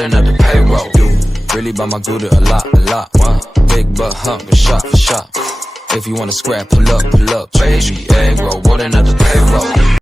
rolling up the payroll. You really buy my Gouda a lot. Big butt hump, shot for shot. If you wanna scrap, pull up, baby. Egg roll, rolling up the payroll.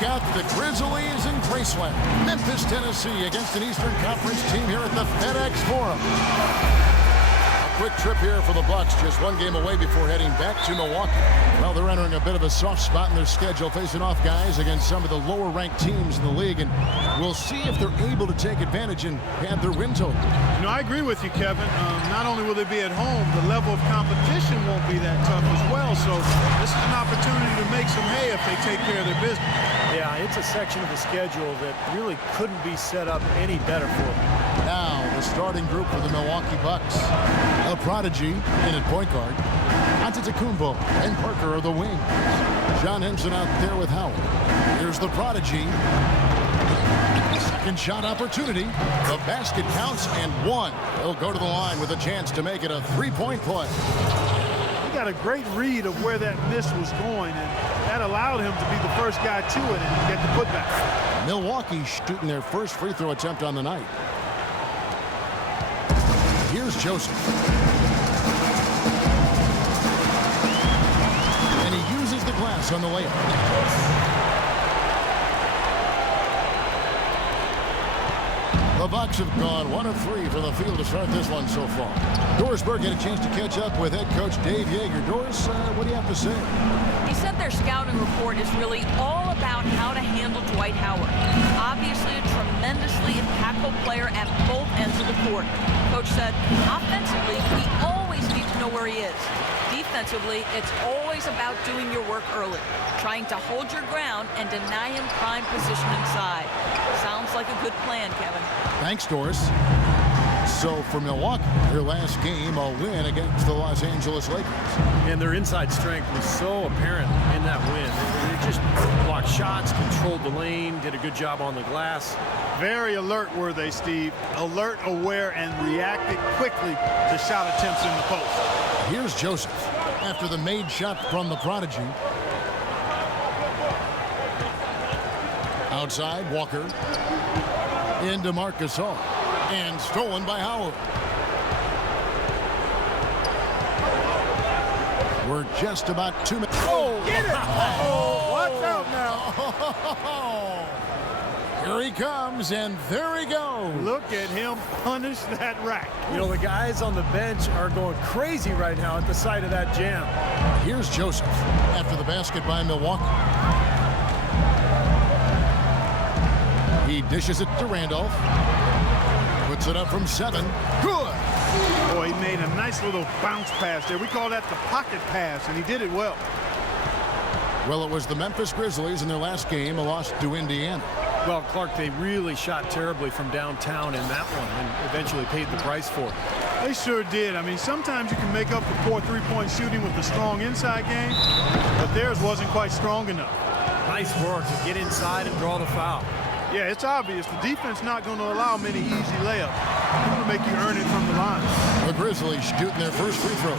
Got the Grizzlies in Graceland, Memphis, Tennessee, against an Eastern Conference team here at the FedEx Forum. A quick trip here for the Bucks, just one game away before heading back to Milwaukee. Well, they're entering a bit of a soft spot in their schedule, facing off guys against some of the lower-ranked teams in the league, and we'll see if they're able to take advantage and pad their win total. You know, I agree with you, Kevin. Not only will they be at home, the level of competition won't be that tough as well, so this is an opportunity to make some hay if they take care of their business. Yeah, it's a section of the schedule that really couldn't be set up any better for them. Now, the starting group for the Milwaukee Bucks. A prodigy in at point guard. Antetokounmpo and Parker are the wings. John Henson out there with Howard. Here's the prodigy. Second shot opportunity. The basket counts and one. He'll go to the line with a chance to make it a three-point play. He got a great read of where that miss was going, and that allowed him to be the first guy to it and get the putback. Milwaukee shooting their first free throw attempt on the night. Here's Joseph. And he uses the glass on the layup. The Bucks have gone 1 of 3 from the field to start this one so far. Doris Burke had a chance to catch up with head coach Dave Yeager. Doris, what do you have to say? He said their scouting report is really all about how to handle Dwight Howard. Obviously a tremendously impactful player at both ends of the court. Coach said, offensively, we always need to know where he is. Defensively, it's always about doing your work early, trying to hold your ground and deny him prime position inside. Sounds like a good plan, Kevin. Thanks, Doris. So for Milwaukee, their last game, a win against the Los Angeles Lakers. And their inside strength was so apparent in that win. They just blocked shots, controlled the lane, did a good job on the glass. Very alert were they, Steve. Alert, aware, and reacted quickly to shot attempts in the post. Here's Joseph after the made shot from the prodigy. Outside, Walker. Into Marcus Gasol. And stolen by Howard. We're just about 2 minutes. Oh, get it! Oh, watch out now. Here he comes, and there he goes. Look at him punish that rack. You know, the guys on the bench are going crazy right now at the sight of that jam. Here's Joseph after the basket by Milwaukee. He dishes it to Randolph. Puts it up from 7. Good. Boy, he made a nice little bounce pass there. We call that the pocket pass, and he did it well. Well, it was the Memphis Grizzlies in their last game, a loss to Indiana. Well, Clark, they really shot terribly from downtown in that one and eventually paid the price for it. They sure did. I mean, sometimes you can make up for poor three-point shooting with a strong inside game, but theirs wasn't quite strong enough. Nice work to get inside and draw the foul. Yeah, it's obvious. The defense not going to allow many easy layups. They're going to make you earn it from the line. The Grizzlies shooting their first free throw.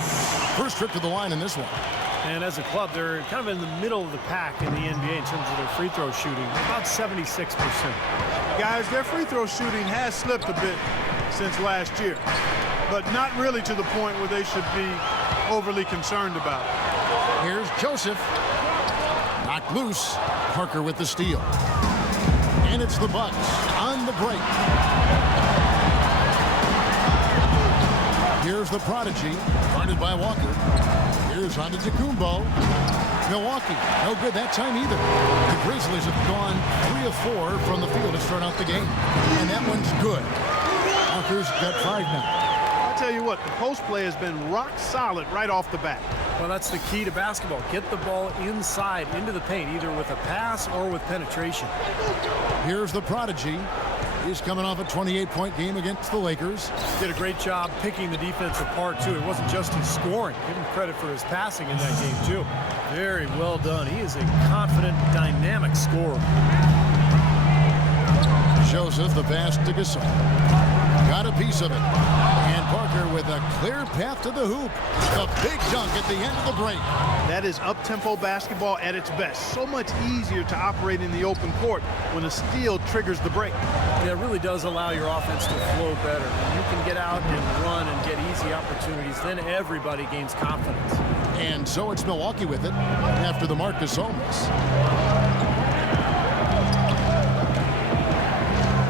First trip to the line in this one. And as a club, they're kind of in the middle of the pack in the NBA in terms of their free throw shooting, about 76%. Guys, their free throw shooting has slipped a bit since last year, but not really to the point where they should be overly concerned about it. Here's Joseph. Knocked loose. Parker with the steal. And it's the Bucks on the break. Here's the prodigy, guarded by Walker. Here's Antetokounmpo. Milwaukee, no good that time either. The Grizzlies have gone 3 of 4 from the field to start out the game. And that one's good. Walker's got 5 now. I tell you what, the post play has been rock solid right off the bat. Well, that's the key to basketball. Get the ball inside into the paint, either with a pass or with penetration. Here's the prodigy. He's coming off a 28-point game against the Lakers. Did a great job picking the defense apart, too. It wasn't just his scoring. Give him credit for his passing in that game, too. Very well done. He is a confident, dynamic scorer. Joseph, the pass to Gasol. Got a piece of it. And Parker with a clear path to the hoop. A big dunk at the end of the break. That is up-tempo basketball at its best. So much easier to operate in the open court when a steal triggers the break. Yeah, it really does allow your offense to flow better. When you can get out and run and get easy opportunities, then everybody gains confidence. And so it's Milwaukee with it after the Marc Gasol miss.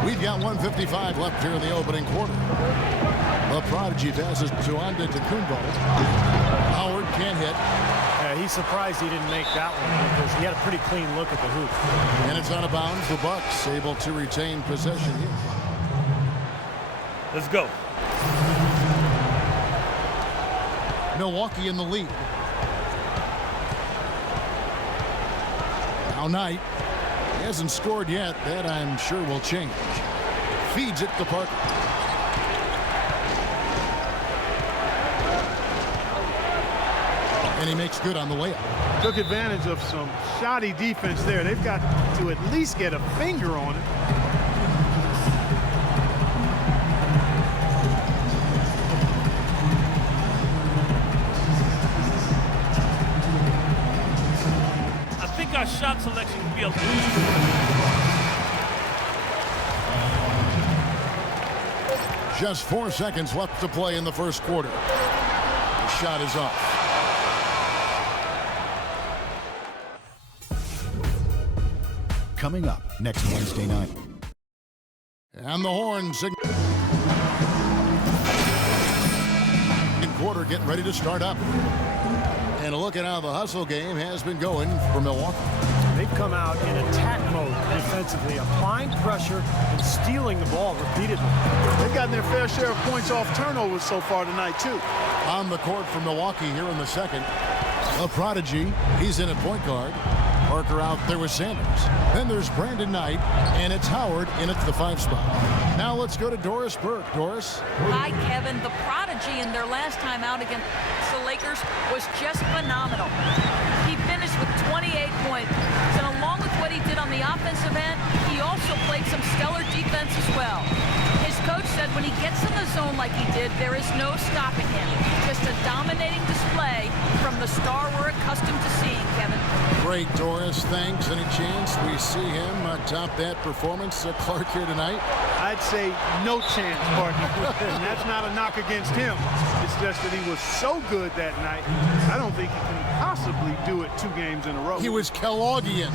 We've got 1:55 left here in the opening quarter. The prodigy passes to Antetokounmpo. Howard can't hit. Yeah, he's surprised he didn't make that one because he had a pretty clean look at the hoop. And it's out of bounds. The Bucks able to retain possession here. Let's go. Milwaukee in the lead. Now Knight. He hasn't scored yet. That I'm sure will change. Feeds it to Parker. And he makes good on the layup. Took advantage of some shoddy defense there. They've got to at least get a finger on it. I think our shot selection will be a Just 4 seconds left to play in the first quarter. The shot is off. Coming up next Wednesday night. And the horn signal. Quarter getting ready to start up. And a look at how the hustle game has been going for Milwaukee. They've come out in attack mode defensively, applying pressure and stealing the ball repeatedly. They've gotten their fair share of points off turnovers so far tonight, too. On the court for Milwaukee here in the second. A prodigy. He's in at point guard. Parker out there with Sanders. Then there's Brandon Knight, and it's Howard in at the 5 spot. Now let's go to Doris Burke. Doris? Hi, Kevin. The prodigy in their last time out against the Lakers was just phenomenal. He finished with 28 points. And along with what he did on the offensive end, he also played some stellar defense as well. His coach said when he gets in the zone like he did, there is no stopping him. Just a dominating display from the star we're accustomed to seeing, Kevin. Great, Doris. Thanks. Any chance we see him top that performance at Clark here tonight? I'd say no chance, partner. And that's not a knock against him. It's just that he was so good that night, I don't think he can possibly do it 2 games in a row. He was Kelloggian.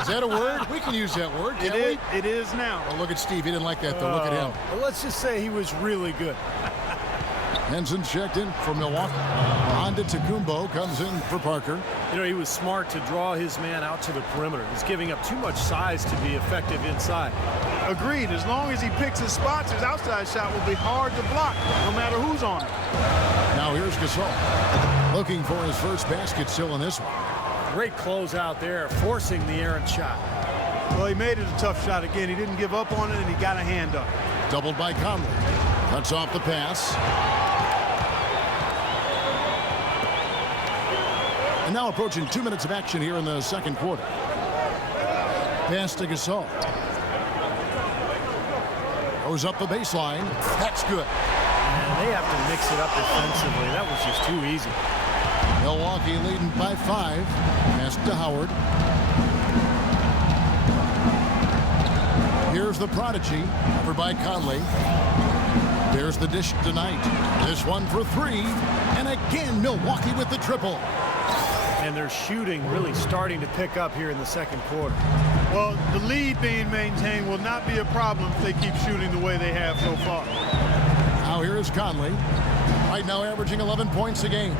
Is that a word? We can use that word, can't we? It is now. Oh, look at Steve. He didn't like that, though. Look at him. Well, let's just say he was really good. Henson checked in for Milwaukee. Antetokounmpo comes in for Parker. You know, he was smart to draw his man out to the perimeter. He's giving up too much size to be effective inside. Agreed. As long as he picks his spots, his outside shot will be hard to block, no matter who's on it. Now here's Gasol. Looking for his first basket still in this one. Great close out there, forcing the errant shot. Well, he made it a tough shot again. He didn't give up on it, and he got a hand up. Doubled by Conley. Cuts off the pass. And now approaching 2 minutes of action here in the second quarter. Pass to Gasol. Goes up the baseline. That's good. And they have to mix it up defensively. That was just too easy. Milwaukee leading by 5. Pass to Howard. Here's the prodigy. Over by Conley. There's the dish tonight. This one for 3. And again, Milwaukee with the triple. And their shooting really starting to pick up here in the second quarter. Well, the lead being maintained will not be a problem if they keep shooting the way they have so far. Now here is Conley. Right now averaging 11 points a game.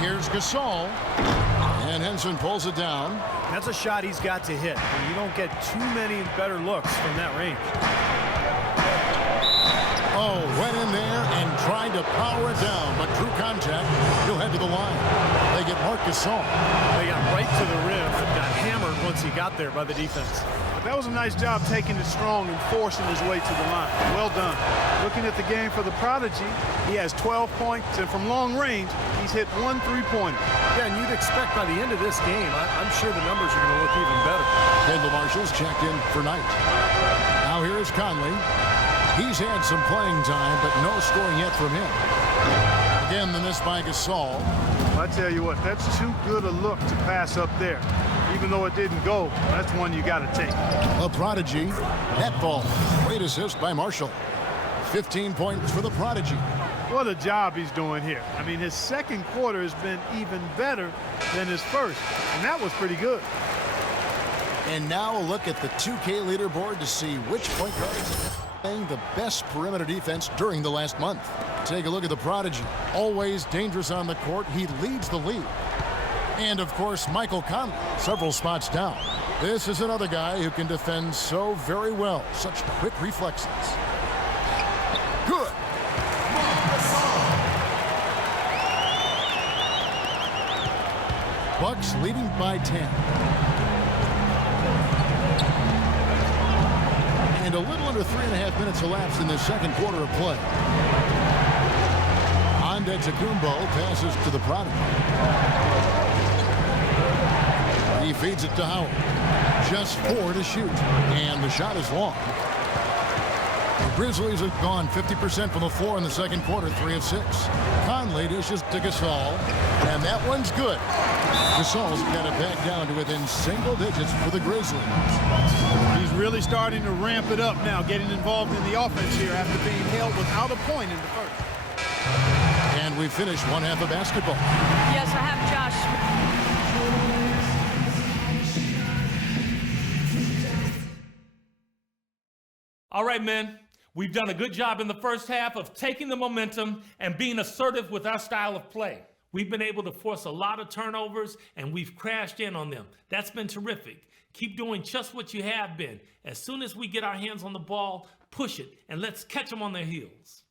Here's Gasol. And Henson pulls it down. That's a shot he's got to hit. And you don't get too many better looks from that range. Oh, went in there and tried to power it down, but drew contact. He'll head to the line. They get Marc Gasol. They got right to the rim and got hammered once he got there by the defense. That was a nice job taking it strong and forcing his way to the line. Well done. Looking at the game for the Prodigy, he has 12 points, and from long range, he's hit 1 3-pointer. Yeah, and you'd expect by the end of this game, I'm sure the numbers are going to look even better. Kendall Marshall's checked in for Knight. Now here is Conley. He's had some playing time, but no scoring yet from him. Again, the miss by Gasol. I tell you what, that's too good a look to pass up there. Even though it didn't go, that's one you got to take. A Prodigy. Net ball. Great assist by Marshall. 15 points for the Prodigy. What a job he's doing here. I mean, his second quarter has been even better than his first, and that was pretty good. And now a look at the 2K leaderboard to see which point guards playing the best perimeter defense during the last month. Take a look at the Prodigy. Always dangerous on the court. He leads the league. And, of course, Michael Conley, several spots down. This is another guy who can defend so very well. Such quick reflexes. Good. Bucks leading by 10. And a little under 3.5 minutes elapsed in the second quarter of play. Antetokounmpo passes to the Prodigy. He feeds it to Howard. Just 4 to shoot. And the shot is long. The Grizzlies have gone 50% from the floor in the second quarter, 3 of 6. Conley dishes to Gasol. And that one's good. Gasol's got it back down to within single digits for the Grizzlies. He's really starting to ramp it up now, getting involved in the offense here after being held without a point in the first. And we finish one half of basketball. Yes, I have Josh. All right, men. We've done a good job in the first half of taking the momentum and being assertive with our style of play. We've been able to force a lot of turnovers, and we've crashed in on them. That's been terrific. Keep doing just what you have been. As soon as we get our hands on the ball, push it, and let's catch them on their heels.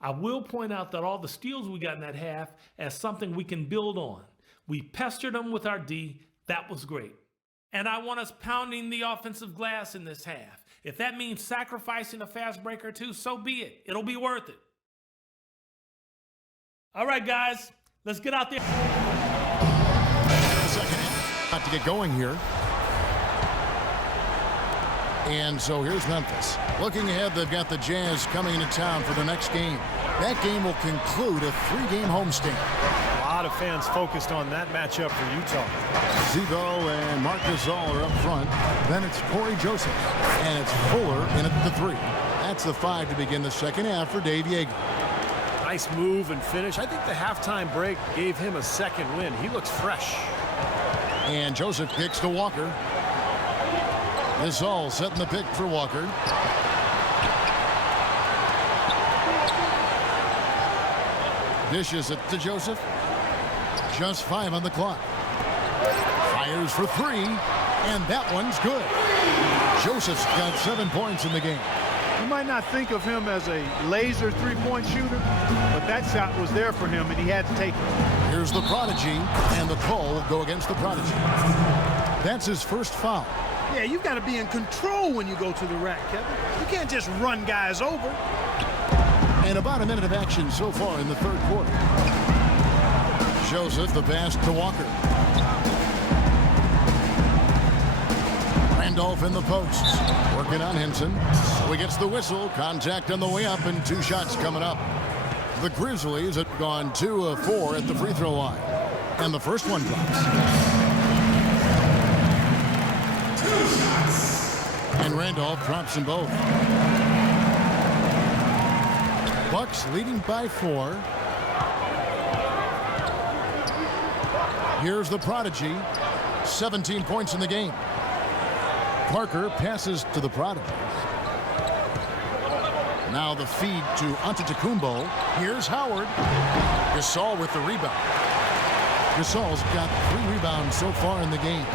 I will point out that all the steals we got in that half as something we can build on. We pestered them with our D. That was great. And I want us pounding the offensive glass in this half. If that means sacrificing a fast break or two, so be it. It'll be worth it. All right, guys. Let's get out there. Second half. About to get going here. And so here's Memphis. Looking ahead, they've got the Jazz coming into town for the next game. That game will conclude a 3-game homestand. A lot of fans focused on that matchup for Utah. Z-Bo and Marc Gasol are up front. Then it's Corey Joseph. And it's Fuller in at the 3. That's the 5 to begin the second half for Dave Yeager. Nice move and finish. I think the halftime break gave him a second win. He looks fresh. And Joseph kicks to Walker. Gasol setting the pick for Walker. Dishes it to Joseph. Just 5 on the clock. Fires for 3. And that one's good. Joseph's got 7 points in the game. You might not think of him as a laser 3-point shooter, but that shot was there for him, and he had to take it. Here's the Prodigy, and the call will go against the Prodigy. That's his first foul. Yeah, you've got to be in control when you go to the rack, Kevin. You can't just run guys over. And about a minute of action so far in the third quarter. Joseph the pass to Walker. Randolph in the posts. Working on Henson. So he gets the whistle. Contact on the way up and 2 shots coming up. The Grizzlies have gone 2 of 4 at the free throw line. And the first one drops. And Randolph drops them both. Bucks leading by 4. Here's the Prodigy. 17 points in the game. Parker passes to the Prodigy. Now the feed to Antetokounmpo. Here's Howard. Gasol with the rebound. Gasol's got 3 rebounds so far in the game.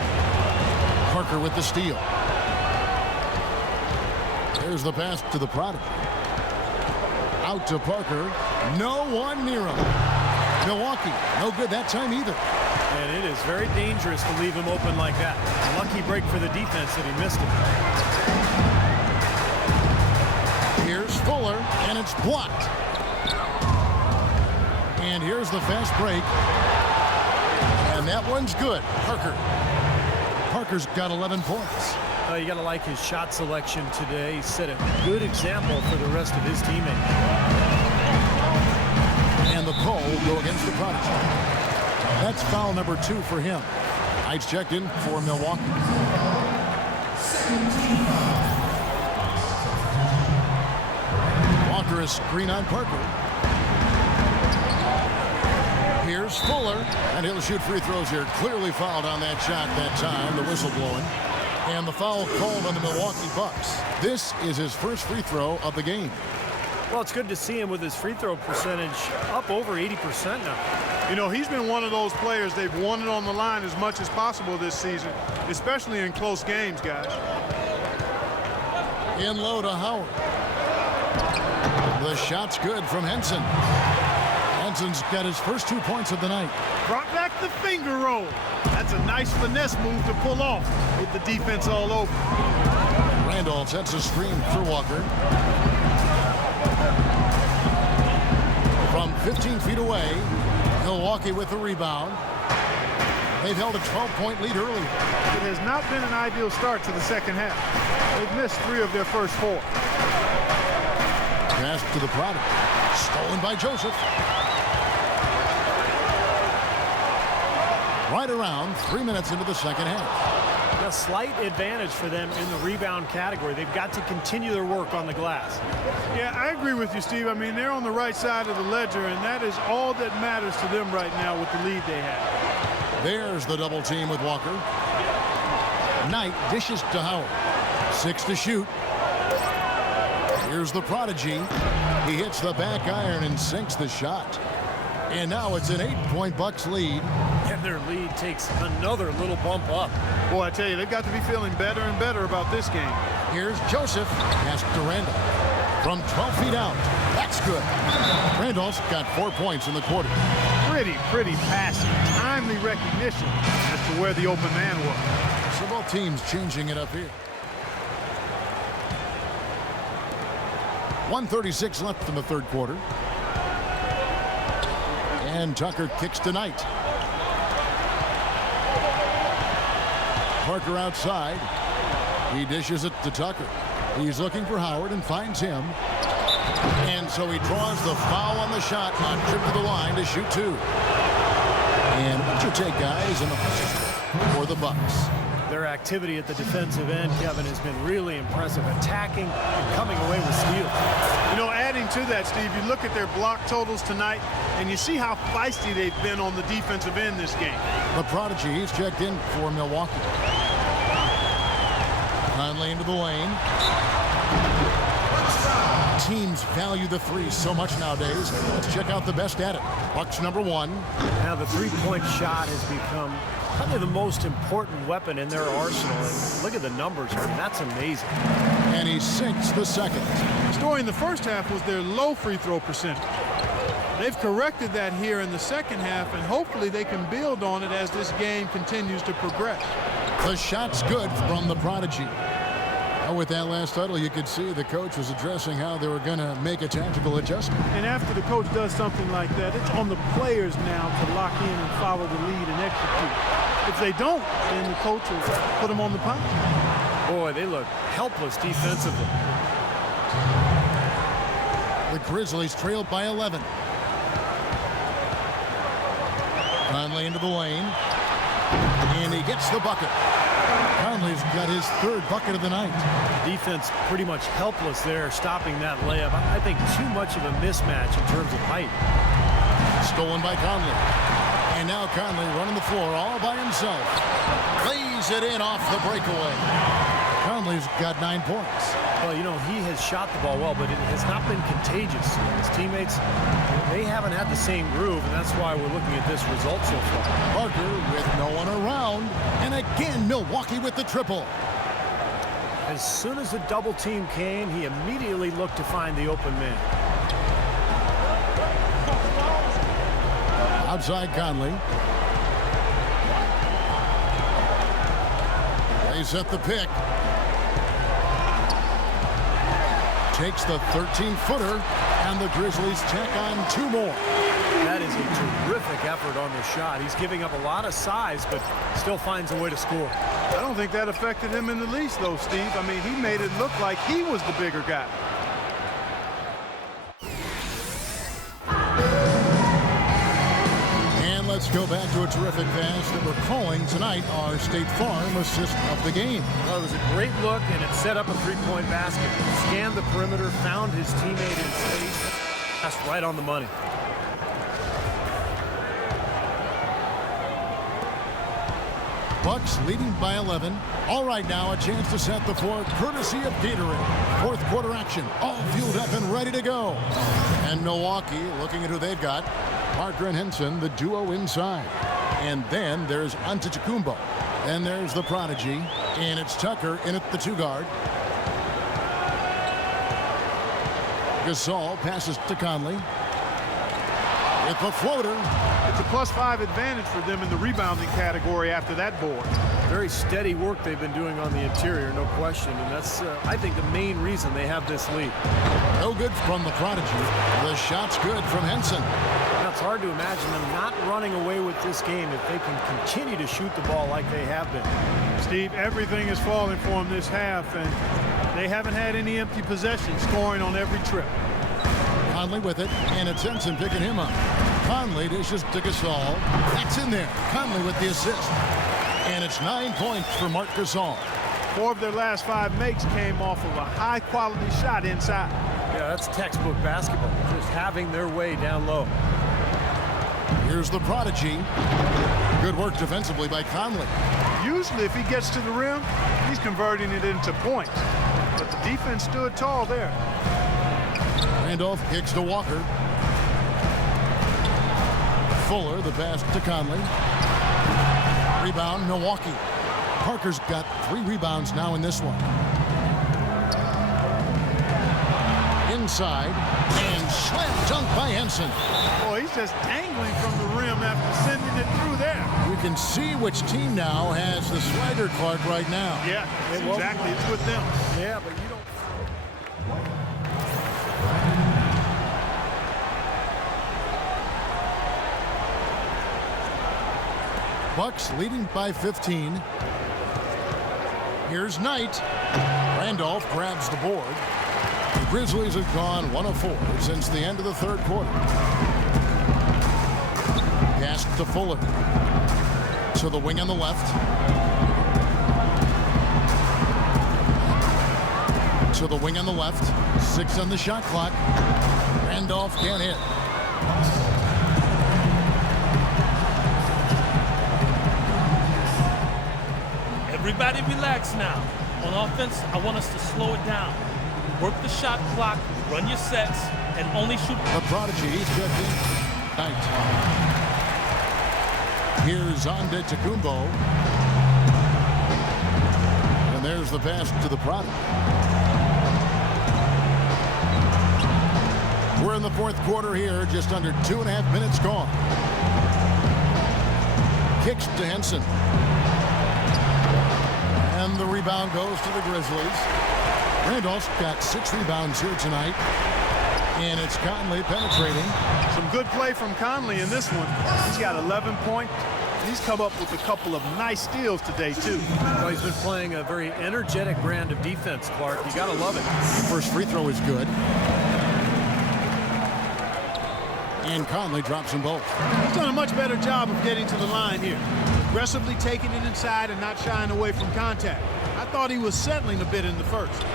Parker with the steal. There's the pass to the Prodigy. Out to Parker. No one near him. Milwaukee, no good that time either. And it is very dangerous to leave him open like that. Lucky break for the defense that he missed it. Here's Fuller, and it's blocked. And here's the fast break. And that one's good. Parker's got 11 points. You got to like his shot selection today. He set a good example for the rest of his teammates. And the call will go against the Prodigy. That's foul number 2 for him. Heights checked in for Milwaukee. Walker is screen on Parker. Here's Fuller, and he'll shoot free throws here. Clearly fouled on that shot that time, the whistle blowing. And the foul called on the Milwaukee Bucks. This is his first free throw of the game. Well, it's good to see him with his free throw percentage up over 80% now. You know, he's been one of those players they've wanted on the line as much as possible this season, especially in close games, guys. In low to Howard. The shot's good from Henson. Henson's got his first 2 points of the night. Brought back the finger roll. That's a nice finesse move to pull off with the defense all over. Randolph sets a screen for Walker. From 15 feet away, Milwaukee with the rebound. They've held a 12-point lead earlier. It has not been an ideal start to the second half. They've missed 3 of their first 4. Pass to the Prodigy. Stolen by Joseph. Right around 3 minutes into the second half. A slight advantage for them in the rebound category. They've got to continue their work on the glass. Yeah, I agree with you, Steve. I mean, they're on the right side of the ledger, and that is all that matters to them right now with the lead they have. There's the double team with Walker. Knight dishes to Howard. 6 to shoot. Here's the Prodigy. He hits the back iron and sinks the shot. And now it's an 8-point Bucks lead. And their lead takes another little bump up. Boy, I tell you, they've got to be feeling better and better about this game. Here's Joseph. Pass to Randolph. From 12 feet out. That's good. Randolph's got 4 points in the quarter. Pretty passing. Timely recognition as to where the open man was. So both teams changing it up here. 1:36 left in the third quarter. And Tucker kicks to Knight. Parker outside. He dishes it to Tucker. He's looking for Howard and finds him. And so he draws the foul on the shot on trip to the line to shoot 2. And what's your take, guys, in the for the Bucks? Their activity at the defensive end, Kevin, has been really impressive. Attacking and coming away with steals. You know, adding to that, Steve, you look at their block totals tonight, and you see how feisty they've been on the defensive end this game. The Prodigy, he's checked in for Milwaukee. Conley into the lane. Teams value the 3 so much nowadays. Let's check out the best at it. Bucks number 1. Now the three-point shot has become probably the most important weapon in their arsenal. And look at the numbers here. That's amazing. And he sinks the second. The story in the first half was their low free throw percentage. They've corrected that here in the second half, and hopefully they can build on it as this game continues to progress. The shot's good from the Prodigy. With that last huddle, you could see the coach was addressing how they were going to make a tactical adjustment. And after the coach does something like that, it's on the players now to lock in and follow the lead and execute. If they don't, then the coach will put them on the pound. Boy, they look helpless defensively. The Grizzlies trailed by 11. Conley into the lane. And he gets the bucket. Conley's got his 3rd bucket of the night. Defense pretty much helpless there, stopping that layup. I think too much of a mismatch in terms of height. Stolen by Conley. And now Conley running the floor all by himself. Lays it in off the breakaway. Conley's got 9 points. Well, you know, he has shot the ball well, but it has not been contagious. His teammates, they haven't had the same groove, and that's why we're looking at this result so far. Parker with no one around. And again, Milwaukee with the triple. As soon as the double team came, he immediately looked to find the open man. Outside Conley. They set the pick. Takes the 13-footer, and the Grizzlies tack on 2 more. That is a terrific effort on the shot. He's giving up a lot of size, but still finds a way to score. I don't think that affected him in the least, though, Steve. I mean, he made it look like he was the bigger guy. And let's go back to a terrific pass that we're calling tonight our State Farm assist of the game. Well, it was a great look, and it set up a three-point basket. Scanned the perimeter, found his teammate in space. That's right on the money. Bucks leading by 11. All right, now a chance to set the floor courtesy of Gatorade. Fourth quarter action, all fueled up and ready to go. And Milwaukee looking at who they've got. Parker and Henson, the duo inside. And then there's Antetokounmpo. Then there's the prodigy, and it's Tucker in at the 2 guard. Gasol passes to Conley. With the floater. It's a +5 advantage for them in the rebounding category after that board. Very steady work they've been doing on the interior, no question. And that's, I think, the main reason they have this lead. No good from the prodigy. The shot's good from Henson. Now, it's hard to imagine them not running away with this game if they can continue to shoot the ball like they have been. Steve, everything is falling for them this half, and they haven't had any empty possessions, scoring on every trip. Conley with it, and it's Henson picking him up. Conley dishes to Gasol. That's in there. Conley with the assist. And it's 9 points for Marc Gasol. 4 of their last 5 makes came off of a high-quality shot inside. Yeah, that's textbook basketball, just having their way down low. Here's the prodigy. Good work defensively by Conley. Usually, if he gets to the rim, he's converting it into points. But the defense stood tall there. Randolph kicks to Walker. Fuller, the pass to Conley. Rebound, Milwaukee. Parker's got 3 rebounds now in this one. Inside, and slam dunk by Henson. Boy, he's just dangling from the rim after sending it through there. You can see which team now has the swagger, Clark, right now. Yeah, exactly. It's with them. Yeah, but you don't... Bucks leading by 15. Here's Knight. Randolph grabs the board. The Grizzlies have gone 1 of 4 since the end of the 3rd quarter. Pass to Fuller. To the wing on the left. To the wing on the left. 6 on the shot clock. Randolph can't hit. Everybody relax now. On offense, I want us to slow it down. Work the shot clock, run your sets, and only shoot. The prodigy, he's checking. Knight. Here's Antetokounmpo. And there's the pass to the prodigy. We're in the 4th quarter here, just under 2.5 minutes gone. Kicks to Henson. And the rebound goes to the Grizzlies. Randolph's got 6 rebounds here tonight. And it's Conley penetrating. Some good play from Conley in this one. He's got 11 points. He's come up with a couple of nice steals today, too. Well, he's been playing a very energetic brand of defense, Clark. You got to love it. First free throw is good. And Conley drops them both. He's done a much better job of getting to the line here. Aggressively taking it inside and not shying away from contact. I thought he was settling a bit in the first.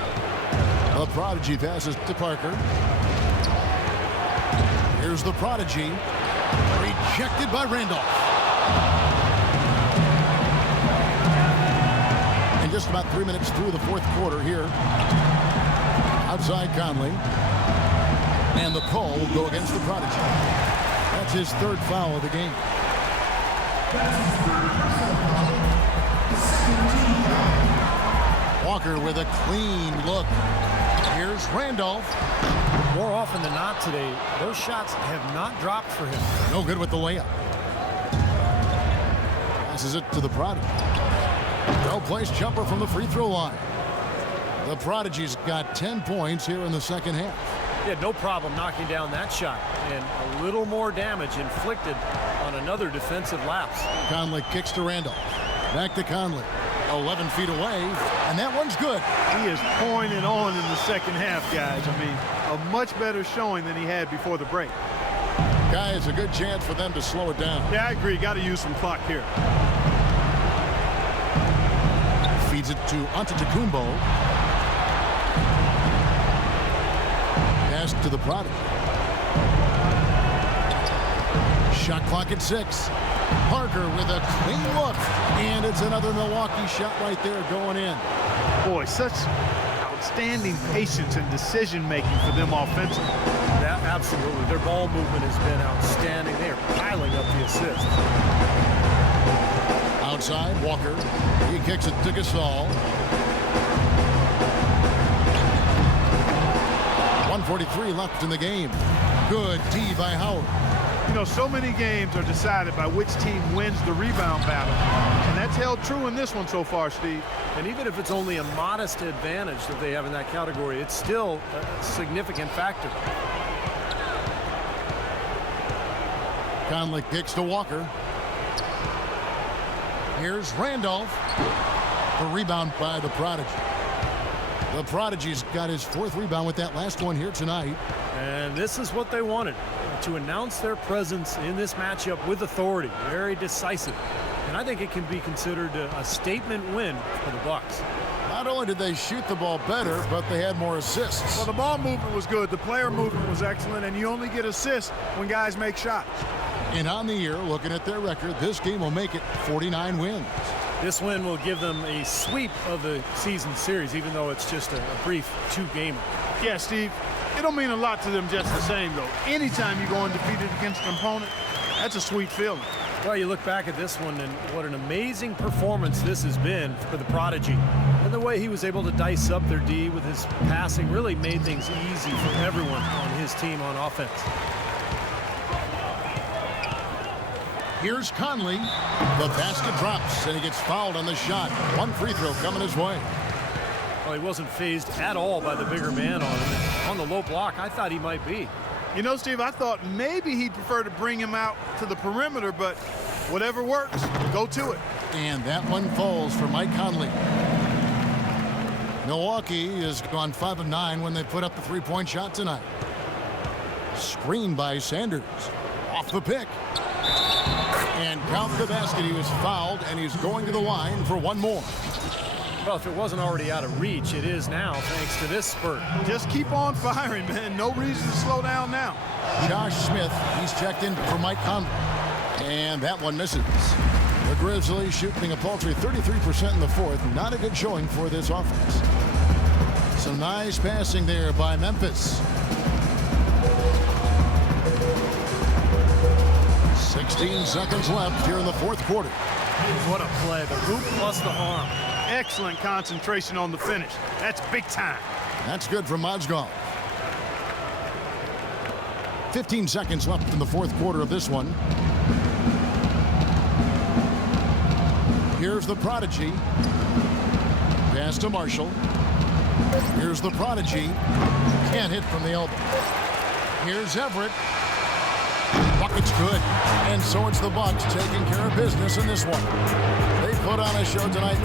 The prodigy passes to Parker. Here's the prodigy. Rejected by Randolph. And just about 3 minutes through the fourth quarter here. Outside Conley. And the call will go against the Prodigy. That's his third foul of the game. Walker with a clean look. Here's Randolph. More often than not today, those shots have not dropped for him. No good with the layup. Passes it to the Prodigy. Well-placed jumper from the free throw line. The Prodigy's got 10 points here in the second half. He had no problem knocking down that shot, and a little more damage inflicted on another defensive lapse. Conley kicks to Randolph. Back to Conley. 11 feet away, and that one's good. He is pouring it on in the second half, guys. I mean, a much better showing than he had before the break. Guys, a good chance for them to slow it down. Yeah, I agree. Got to use some clock here. Feeds it to Antetokounmpo. Pass to the Prodigy. Shot clock at 6. Parker with a clean look, and it's another Milwaukee shot right there going in. Boy, such outstanding patience and decision-making for them offensively. Yeah, absolutely. Their ball movement has been outstanding. They are piling up the assists. Outside, Walker. He kicks it to Gasol. 1:43 left in the game. Good D by Howard. You know, so many games are decided by which team wins the rebound battle. And that's held true in this one so far, Steve. And even if it's only a modest advantage that they have in that category, it's still a significant factor. Conley kicks to Walker. Here's Randolph. The rebound by the Prodigy. The Prodigy's got his 4th rebound with that last one here tonight. And this is what they wanted, to announce their presence in this matchup with authority. Very decisive. And I think it can be considered a statement win for the Bucks. Not only did they shoot the ball better, but they had more assists. Well, the ball movement was good. The player movement was excellent. And you only get assists when guys make shots. And on the year, looking at their record, this game will make it 49 wins. This win will give them a sweep of the season series, even though it's just a brief 2-gamer. Yeah, Steve. It'll mean a lot to them just the same, though. Anytime you go undefeated against an opponent, that's a sweet feeling. Well, you look back at this one, and what an amazing performance this has been for the Prodigy. And the way he was able to dice up their D with his passing really made things easy for everyone on his team on offense. Here's Conley. The basket drops, and he gets fouled on the shot. One free throw coming his way. Well, he wasn't fazed at all by the bigger man on him. On the low block, I thought he might be. You know, Steve, I thought maybe he'd prefer to bring him out to the perimeter, but whatever works, go to it. And that one falls for Mike Conley. Milwaukee has gone 5 of 9 when they put up the 3-point shot tonight. Screened by Sanders. Off the pick. And count the basket. He was fouled, and he's going to the line for one more. Well, if it wasn't already out of reach, it is now, thanks to this spurt. Just keep on firing, man. No reason to slow down now. Josh Smith, he's checked in for Mike Conley. And that one misses. The Grizzlies shooting a paltry 33% in the 4th. Not a good showing for this offense. Some nice passing there by Memphis. 16 seconds left here in the 4th quarter. What a play. The hoop plus the arm. Excellent concentration on the finish. That's big time. That's good from Mozgov. 15 seconds left in the 4th quarter of this one. Here's the Prodigy. Pass to Marshall. Here's the Prodigy. Can't hit from the elbow. Here's Everett. Bucket's good. And so it's the Bucks taking care of business in this one. They put on a show tonight.